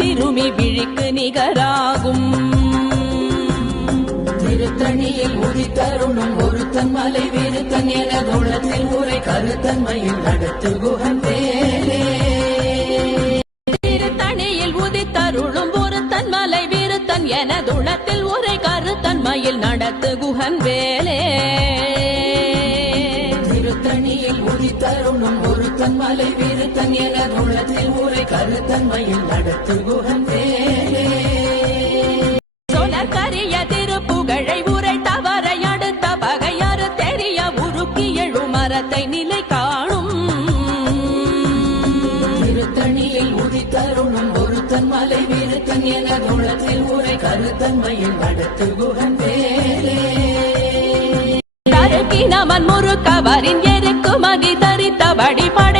சிறுமி விழிக்கு நிகராகும். திருத்தணியில் உதித்தருணும் ஒருத்தன் மலை விருத்தன் என தோளத்தில் உரை கருத்தன்மையில் நடத்து குகன் வேலே திருத்தணியில் உதித்தருளும் ஒருத்தன் மலை விருத்தன் என துளத்தில் உரை கருத்தன்மையில் நடத்து குகன் வேலே ஒருத்தன் மலை விருத்தன் என தோளத்தில் உரை கருத்தன்மையில் நடத்து குகன் வேலே சொலற்கரிய திருப்புகழை உரை தவறை அடுத்த பகையாறு தெரிய உருக்கி எழு மரத்தை நிலை காணும். திருத்தணியில் உதித்தருணும் ஒருத்தன் மலை விருத்தன் என தோளத்தில் உரை கருத்தன்மையில் நடத்து குகன் தருக்கினமன் முறுக்கவரின் எருக்கு மதி தரித்தபடி படைத்த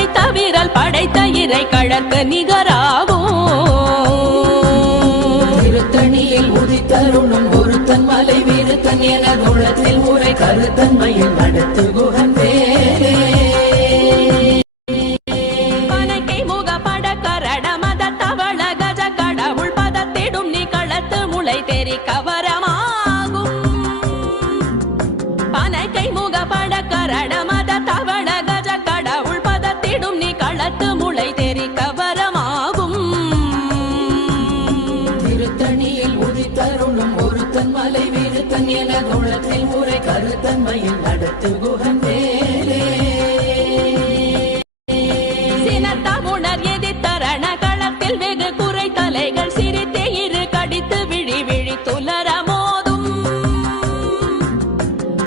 கடல் படைத்த இறை கழற்கு நிகராகும். திருத்தணியில் உதித்தருணும் ஒருத்தன் மலை விருத்தன் என தோளத்தில் உரை கருத்தன்மையில் நடத்து குகன் வேலே கருத்தன்மையில் நடத்து சினத்தமுணர் எதிர்த்தரண களத்தில் வெகு குறை தலைகள் சிரித்தே இரு கடித்து விழி விழி துலர மோதும்.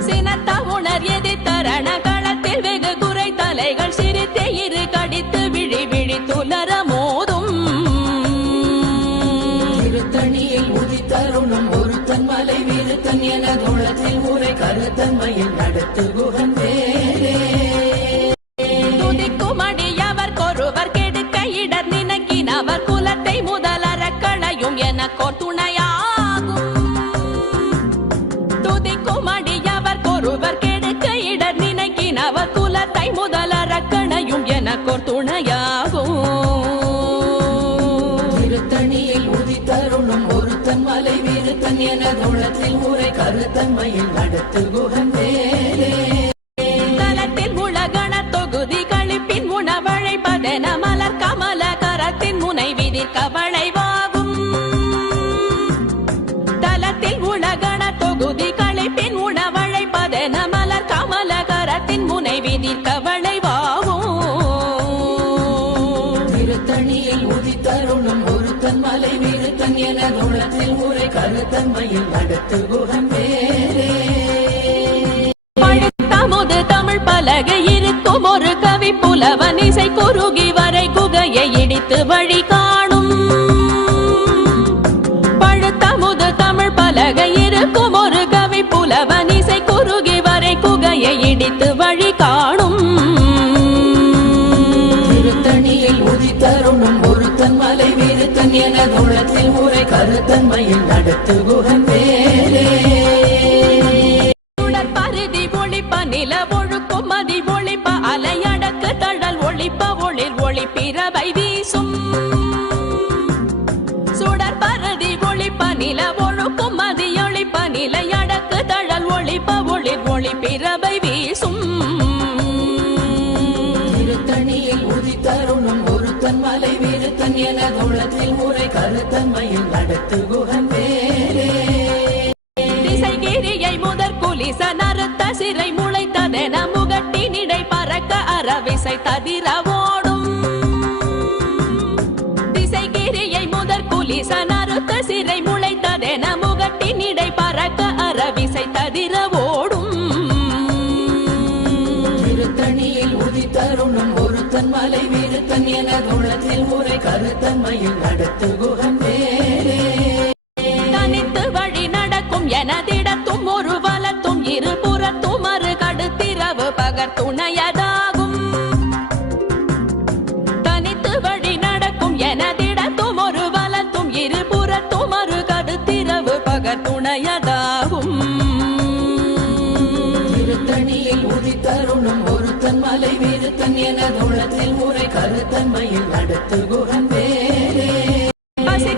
சினத்தமுணர் எதிர்த்தரண களத்தில் வெகு குறை தலைகள் சிரித்தே இரு கடித்து விழி விழி துலர மோதும். திருத்தணியில் ஒருத்தன் மலை விருத்தன் என உரை கருத்தன்மையில் நடத்து என தோளத்தில் உரை கருத்தன்மையில் நடத்து குகன் தலத்தில் உலகண தொகுதி கழிப்பின் உணவழைப்பதென மலர் கமல கரத்தின் முனை விதிர்க்க வளைவாகும் தோளத்தில் அடுத்து குகம் வேறே பழுத்தமுது தமிழ் பலகை இருக்கும் ஒரு கவி புலவன் இசை குறுகி வரை குகையை இடித்து வழி காணும் கருத்தன் மலை வீடுத்தன் என தோளத்தில் உரை கருத்தன்மையில் நடத்து குகன் வேலே பருதி ஒளிப்ப நில ஒழுக்கும் மதி அலையடக்கு தழல் ஒளிர் ஒளி பிறவை வீசும். சுடர் ஒளிப்ப நில விருத்தன் என தோளத்தில் உரை கருத்தன்மையில் நடத்து குகன் வேலே திசைகிரியை முதற் குலிச நறுத்த சிறை முளைத்ததென முகட்டினிடை பறக்க அறவிசை ததிர விருத்தன் என கருத்தன்மையில் நடத்து குகன் திருத்தணியில் உதித்தருணும் ஒருத்தன் மலை விருத்தன் என தோளத்தில் முறை கருத்தன்மையில் அடுத்து குகன் வேலே பசி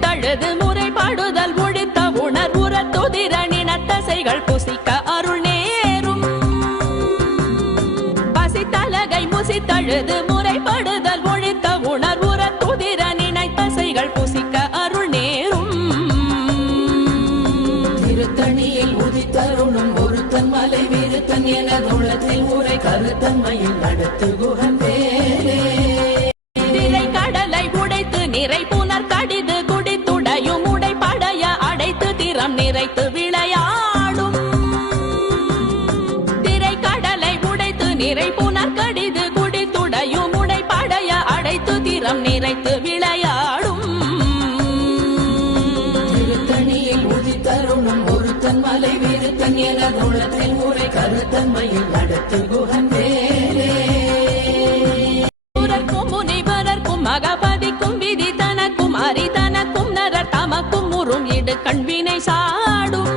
தழுது முறைப்பாடுதல் ஒழித்த உணர் உரத்துதிரணி நத்தசைகள் புசிக்க அருள் நேரும். பசித்தலகை முசித்தழுது வீருத்தன் என உள்ளத்தில் உரை கருத்தன்மையில் நடத்து குகன் வேலே கடலை உடைத்து நிறை புனர் கடிது குடித்துடையும் உடை படைய அடைத்து திறம் நிறைத்து விளையாடும். திரை கடலை உடைத்து நிறை வீருத்தன் எனது உரை கருத்தன்மையில் நடத்து குகன் வேலே மகபதிக்கும் விதி தனக்கும் அரி தனக்கும் நரர் தமக்கும் உறும் இடு கண்வினை சாடும்.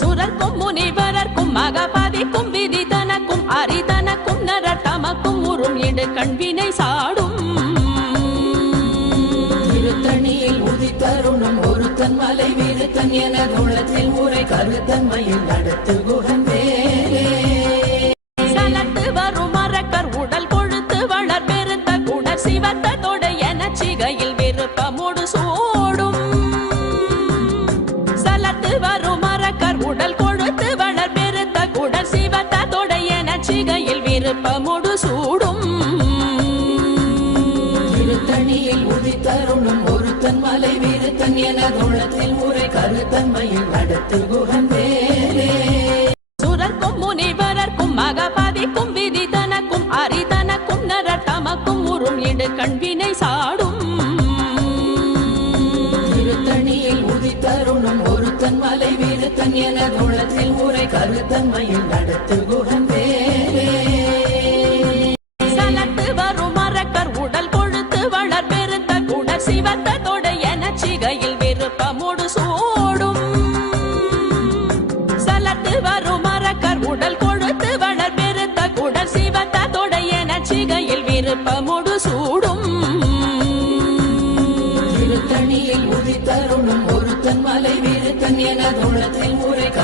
சுரர்க்கும் முனிவரர்க்கும் மகபதிக்கும் விதி தனக்கும் அரி தனக்கும் நரர் தமக்கும் உறும் இடு கண்வினை சாடும். ஒருத்தன் மலை வீடுத்தன் என உள்ளத்தில் ஊரை கருத்தன்மையில் நடத்து குகன் வேலே சலத்து வரும் மரக்கர் உடல் கொழுத்து வளர் பெருத்த குணர் சிவத்த தொடு என சிகையில் விருப்பமுடு சூடும். சலத்து வரும் மரக்கர் உடல் கொழுத்து வளர் பெருத்த குடர் சிவத்த என சிகையில் சூடும். என எனது உள்ளத்தில் உரை கருத்தன்மையில் நடத்து குகன் சுரர்க்கும் முனிவரர்க்கும் மகபாதிக்கும் விதி தனக்கும் அரிதனக்கும் நரர் தமக்கும் உறும் இடு கண்வினை சாடும். திருத்தணியில் உதித்தருணும் ஒருத்தன் மலை வீருத்தன் என உள்ளத்தில் உரை கருத்தன்மையில் நடத்து குகன்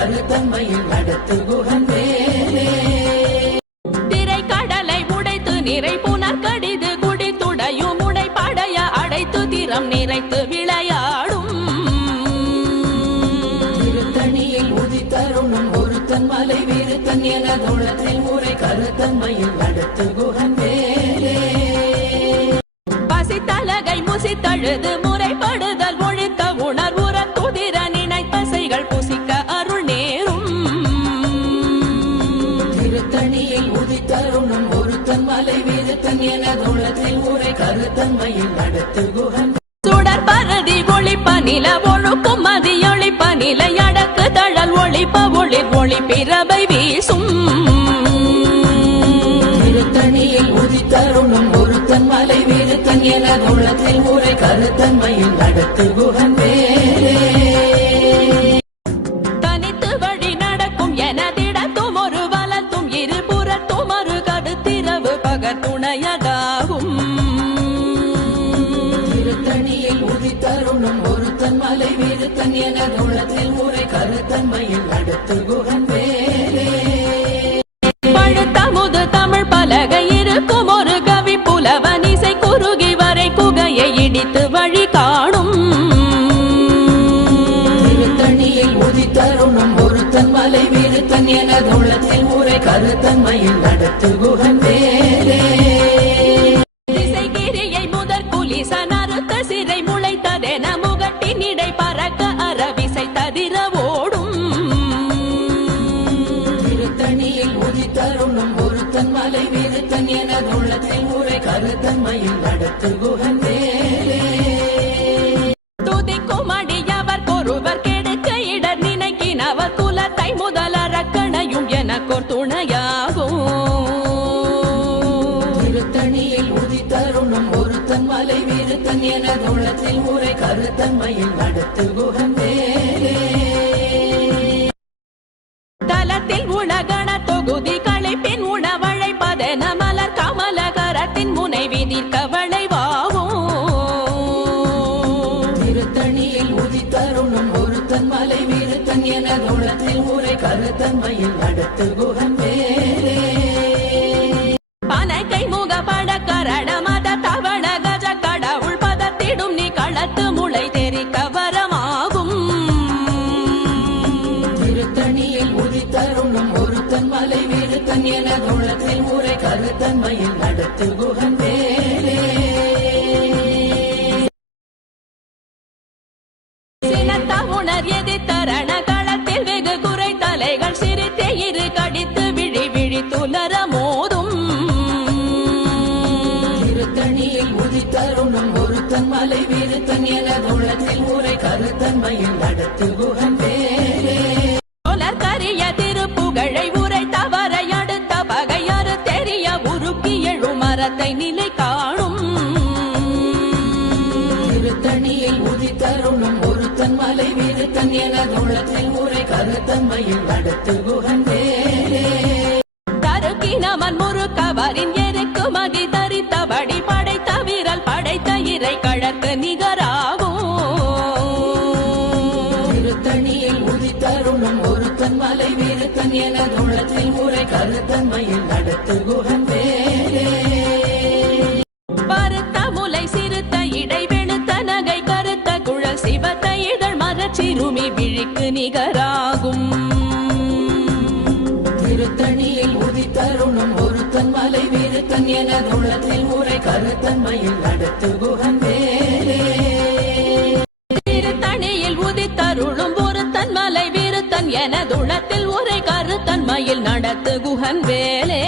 உரை கருத்தன்மையில் நடத்து குகன் வேலே திரை கடலை உடைத்து நிறை புனர் கடிது குடித்துடையும் உடைப்படைய அடைத்து திறம் நிறைத்து விளையாடும். திருத்தணியில் உதித்தருணும் ஒருத்தன் மலை வீருத்தன் எனது உள்ளத்தில் உரை கருத்தன்மையில் நடத்து குகன் வேலே பசித்தலகை முசித்தழுது முறைப்படுதல் வீருத்தன் எனது உள்ளத்தில் உரை கருத்தன்மையில் நடத்து குகன். சுடர் பரதி ஒளிப்ப நில ஒழுக்கும் மதியொளிப்ப நிலை அடக்கு தழல் ஒளிப்ப ஒளிர் ஒளி பிறவை வீசும். திருத்தணியில் உதித்தருணும் ஒருத்தன் மலை வீருத்தன் எனது உள்ளத்தில் உரை கருத்தன்மையில் நடத்து குகன். உரை கருத்தன்மையில் நடத்து குகன் வேலே திசைகிரியை முதற் குலிசன் அறுத்த சிறை முளைத்ததென முகட்டின் இடை பறக்க அரவிசை ததிர ஓடும் திருத்தணியில் உதித்தருணும் ஒருத்தன் மலை வீருத்தன் எனது உள்ளத்தில் உரை கருத்தன்மையில் நடத்து குகன் வேலே உளத்தில் உரை கருத்தன்மையில் நடத்து குகந்தே தலத்தில் உலகண தொகுதி களைப்பின் உணவழைப்பதென மலர் கமலகரத்தின் முனைவிதில் கவலை வாவும். திருத்தணியில் உதித்தருணும் ஒருத்தன் மலை விருத்தன் என உளத்தில் உரை கருத்தன்மையில் நடத்து குகந்தே உரை நடத்து குகன் வேலே சினத்த உணர் எதிர்த்தரண களத்தில் வெகு குறை தலைகள் சிரித்தே இரு கடித்து விழி விழி துலர மோதும். திருத்தணியில் உதித்தருணும் ஒருத்தன் மலை விருத்தன் என தோளத்தில் உரை கருத்தன்மையில் நடத்து குகன் வேலே தோளத்தில் உரை கருத்தன்மையில் அடுத்து குகந்தே வேலே தருக்கினமன் முறுக்கவரின் எருக்கு மதி தரித்தபடி படைத்த வீரல் படைத்த இறை கழற்கு நிகராகும். திருத்தணியில் உதித்தருணும் ஒருத்தன் மலை வீருத்தன் என தோளத்தில் உரை கருத்தன்மையில் அடுத்து குகந்தே மரச்சிறுமி விழிக்கு நிகராகும். திருத்தணியில் உதித்தருணும் ஒருத்தன் மலை விருத்தன் என உள்ளத்தில் முறை கருத்தன்மையில் நடத்து குகன் வேலே திருத்தணியில் உதித்தருளும் ஒருத்தன் மலை விருத்தன் என துளத்தில் உரை கருத்தன்மையில் நடத்து குகன் வேலே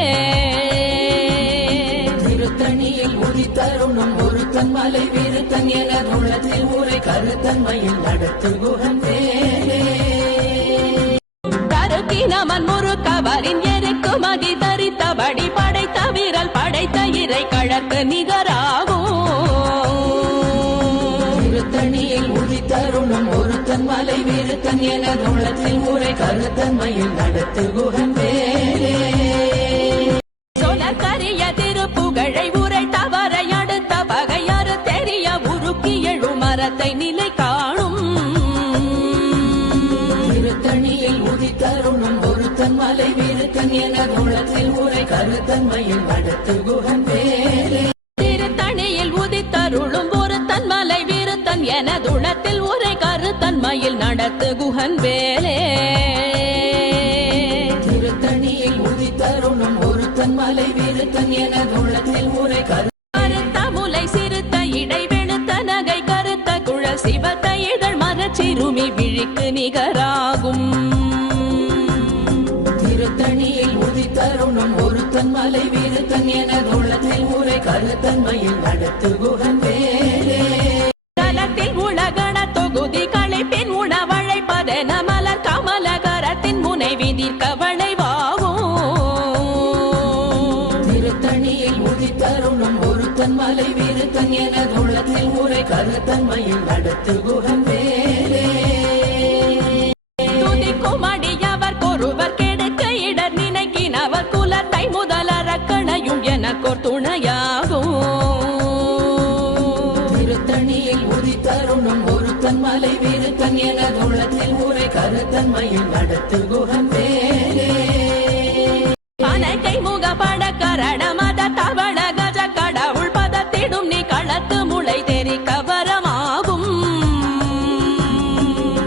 திருத்தணியில் உதித்தருணும் ஒருத்தன் மலை விருத்தன் என தோளத்தில் உரை கருத்தன்மையில் நடத்து கருக்கினமன் முறுக்கவரின் எருக்கு மகி தரித்தபடி படைத்த வீரல் படைத்த இறை கழற்கு நிகராகும். திருத்தணியில் உதித்தருணும் ஒருத்தன் மலை விருத்தன் என தோளத்தில் உரை கருத்தன்மையில் நடத்து குகன் வேலே சொலர் கரிய திருப்புகழை உரை தவறை அடுத்த பகையாறு தெரிய உருக்கி எழு மரத்தை நிலை என தோளத்தில் உரை கருத்தன்மையில் நடத்து குகன் வேலே திருத்தணியில் உதித்தருளும் ஒருத்தன் மலை விருத்தன் என துளத்தில் உரை கருத்தன்மையில் நடத்து குகன் வேலே திருத்தணியில் உதித்தருணும் ஒருத்தன் மலை விருத்தன் என உரை கரு சிவத்த இதழ் மரச்சிறுமி விழிக்கு நிகராகும். மலை விருத்தன் என தோளத்தில் உரை கருத்தன்மையில் நடத்து குகன் வேலே தலத்தில் உலகண தொகுதி களைப்பின் உணவழைப்பதென மலர் கமலகரத்தின் முனை திருத்தணியில் ஒருத்தன் மலை என தோளத்தில் உரை கருத்தன்மையில் நடத்து குகன் வேலே எனக்கோர் துணையாகும். திருத்தணியில் உதித்தருணும் ஒருத்தன் மலை விருத்தன் என தோளத்தில் உரை கருத்தன்மையில் நடத்து குகன் வேலே பனைக்கை முக பட கரட மத தவள கஜ கடவுள் பதத்திடும் நீ களத்து முளை தெரிக்க வரமாகும்.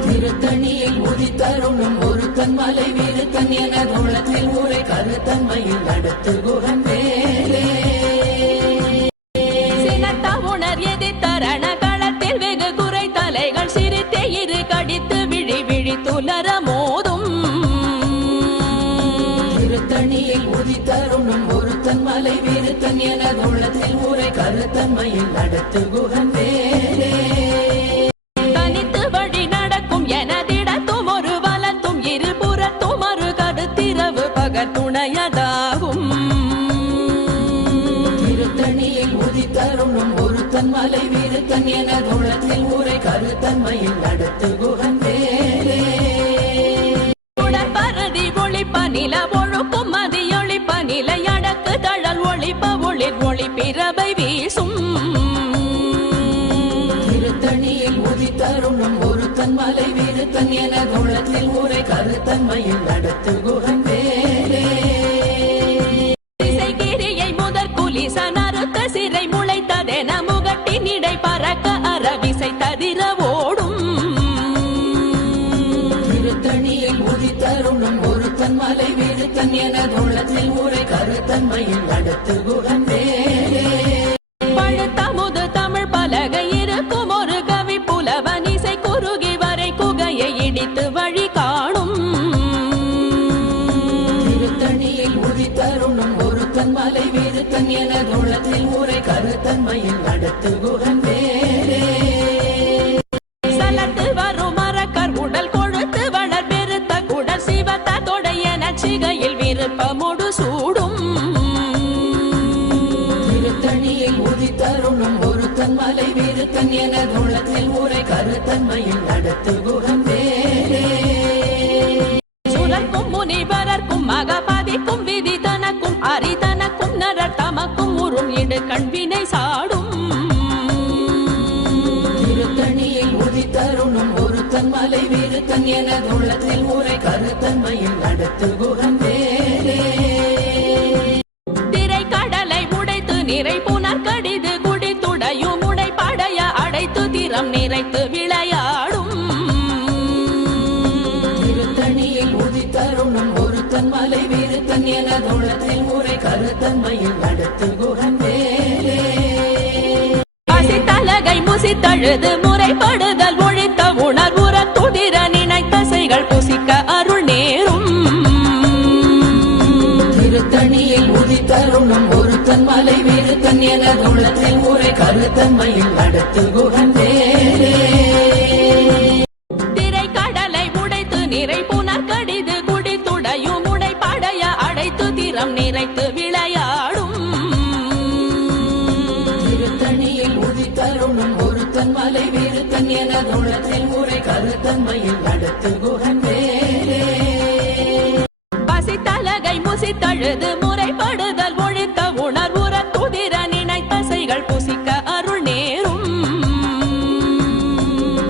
திருத்தணியில் உதித்தருணும் ஒருத்தன் மலை விருத்தன் என தோளத்தில் உரை கருத்தன்மையில் நடத்து குகன் வேலே விருத்தன் என ஊரை கருத்தன்மையில் நடத்து குகன் வேலே தனித்து வழி நடக்கும் எனதிடத்தும் ஒரு வலத்தும் இருபுறத்தும் ஒரு கருத்திரவு பகர் துணையதாகும் திருத்தணியில் உதித்தருணும் ஒருத்தன் மலை விருத்தன் என தோளத்தில் உரை கருத்தன்மையில் நடத்து குகன் வேலே உடற்பரதி ஒளிப்ப நில ஒழுக்கும் மதியொளிப்ப நிலை அடக்கு தழல் ஒளிப்ப ஒளிர் ஒளி பிறவை வீசும். திருத்தணியில் உதித்தருணும் ஒருத்தன் மலை விருத்தன் என தோளத்தில் உரை கருத்தன்மையில் நடத்து குகன் வேலே முதற் சிறை முளைத்ததென முகட்டின் இடை பறக்க அரவிசை ததிர விருத்தன் என தோளத்தில் உரை கருத்தன்மையில் நடத்து குகந்தே பழுத்தமுது தமிழ் பலகை இருக்கும் ஒரு கவி புலவன் இசை குறுகி வரை குகையை இடித்து வழி காணும். திருத்தணியில் உதித்தருணும் ஒருத்தன் மலை விருத்தன் என தோளத்தில் உரை கருத்தன்மையில் நடத்து குகந்தே விருத்தன் என தோளத்தில் உரை கருத்தன்மையில் நடத்து வேலே திரை கடலை உடைத்து நிறை புனர் கடிது குடி துடையும் உடை படைய அடைத்து திறம் நிறைத்து விளையாடும். திருத்தணியில் உதித்தருணும் ஒருத்தன் மலை விருத்தன் என தோளத்தில் உரை கருத்தன்மையில் நடத்து வேலே பசித்தலகை முசித்தழுது முறைப்படுதல் ஒழித்த புசிக்க அருள் நேரும். திருத்தணியில் உதித்தருணும் ஒருத்தன் மலை விருத்தன் என தோளத்தில் உரை கருத்தன்மையில் நடத்து குகன் வேலே திரை கடலை உடைத்து நிறை புனர் கடிது குடி துடையும் உடை படைய அடைத்து திறம் நிறைத்து என தோளத்தில் உரை கருத்தன்மையில் நடத்து குகன் பசித்தலகை முசித்தழுது முறைப்படுதல் ஒழித்த உணர்வுற துதிர நினைத்தசைகள் புசிக்க அருள் நேரும்.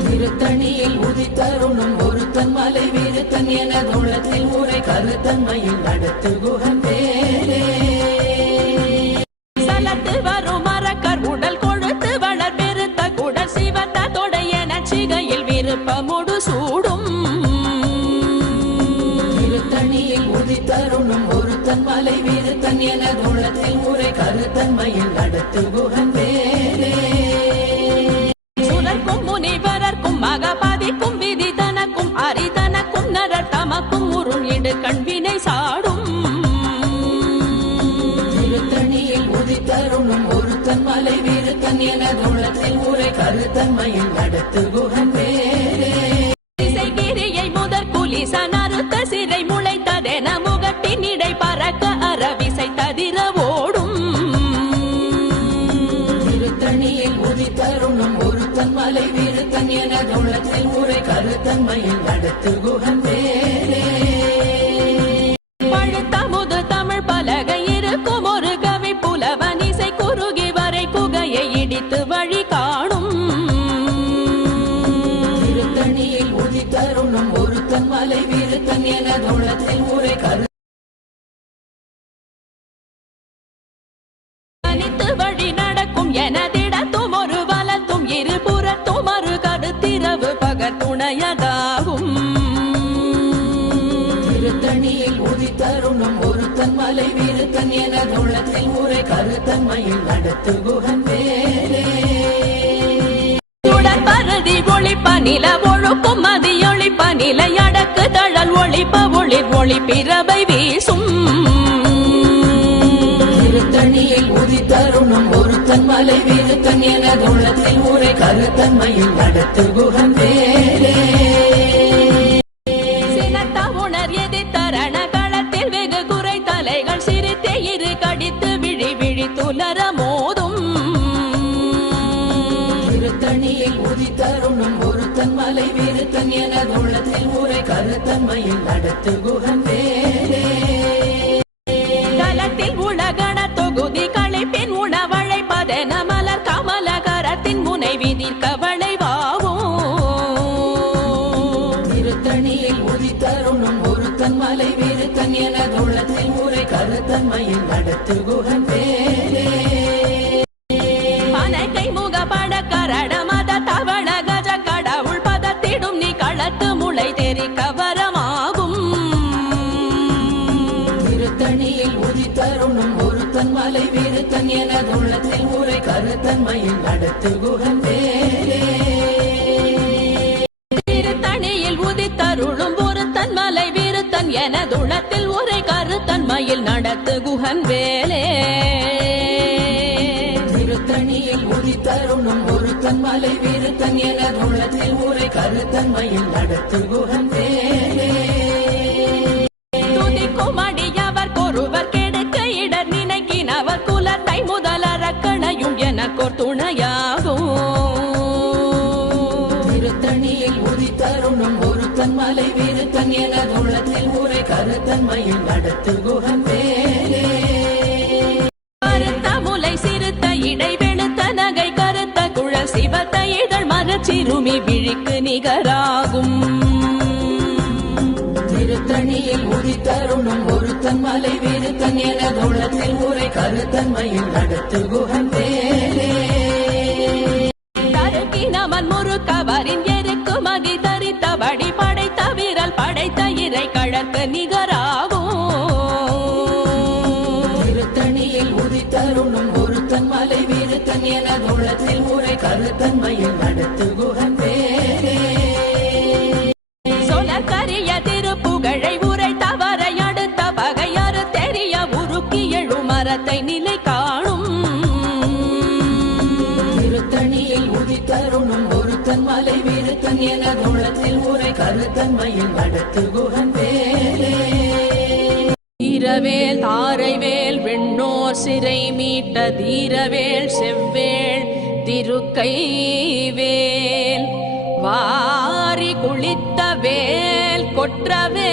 திருத்தணியில் உதித்தருணும் ஒருத்தன் மலை விருத்தன் என தோளத்தில் முறை கருத்தன்மையில் நடத்து உதித்தருணும் ஒருத்தன் மலை விருத்தன் என தூளத்தில் முறை கருத்தன்மையில் நடத்து குகன் வேலே சுரர்க்கும் முனிவரர்க்கும் மகபாதிக்கும் விதி தனக்கும் அரிதனக்கும் நரர் தமக்கும் உருள் இடு கண்வினை சாடும். திருத்தணியில் உதித்தருணும் ஒருத்தன் மலை விருத்தன் என தோளத்தில் உரை கருத்தன்மையில் அடுத்து குகன் நிடை பறக்க அரவிசை தவிர ஓடும் திருத்தணியில் உதித்தருணும் ஒருத்தன் மலை விருத்தன் என தோளத்தில் உரை கருத்தன்மையில் அடுத்து குகன் வேலே தோளத்தில் உரை கருத்தன்மையில் நடத்து குகன் வேலே பருதி ஒளிப்ப நில ஒழுக்கும் மதியொளிப்ப நிலை அடக்கு தழல் ஒளிப்ப ஒளிர் ஒளி பிறவை வீசும். திருத்தணியில் உதித்தருணும் ஒருத்தன் மலை விருத்தன் என தோளத்தில் உரை கருத்தன்மையில் நடத்து குகன் வேலே விருத்தன் என தோளத்தில் உரை கருத்தன்மையில் நடத்து குகன் வேலே தலத்தில் உலகண தொகுதி களைப்பின் உணவழைப்பதென மலர் கமல கரத்தின் முனை விதிர்க்க வளைவாகும் திருத்தணியில் உதித்தருணும் ஒருத்தன் மலை விருத்தன் எனதுள்ளத்தில் முறை கருத்தன்மையில் நடத்து குகன் வேலே முறை கருத்தன்மையில் நடத்து குகன் வேலே திருத்தணியில் உதித்தருளும் ஒருத்தன் மலை விருத்தன் எனதுளத்தில் உரை கருத்தன்மையில் நடத்து குகன் வேலே திருத்தணியில் உதித்தருணும் ஒருத்தன் மலை விருத்தன் எனதுள்ளத்தில் முறை கருத்தன்மையில் நடத்து குகன் வேலே துதிக்கும் விருத்தன் எனதுள்ளத்தில் முறை கருத்தன்மையில் நடத்து குகன் வேலே கருத்த முலை சிறுத்த இடை வெளுத்த நகை கருத்த குழல் சிவத்த இதழ் மரச்சிறுமி விழிக்கு நிகராகும். திருத்தணியில் உதித்தருணும் ஒருத்தன் மலை விருத்தன் எனதுள்ளத்தில் முறை கருத்தன்மையில் நடத்து குகன் வேலே தருக்கினவன் முறுக்கவரின் விருத்தன் எனதுள்ளத்தில் முறை கருத்தன்மையில் நடத்து குகன் வேலே சொலக்கரிய திருப்புகழை உரை தவறை அடுத்த பகையறு தெரிய உருக்கி எழு மரத்தை நிலை காணும். திருத்தணியில் உதித்தருணும் ஒருத்தன் மலை விருத்தன் எனதுள்ளத்தில் முறை கருத்தன்மையில் நடத்து குகன் தீரவேல் தாரைவேல் வெண்ணோர் சிறை மீட்ட தீரவேல் செவ்வேள் திருக்கைவேல். வாரி குளித்த வேல் கொற்றவேல்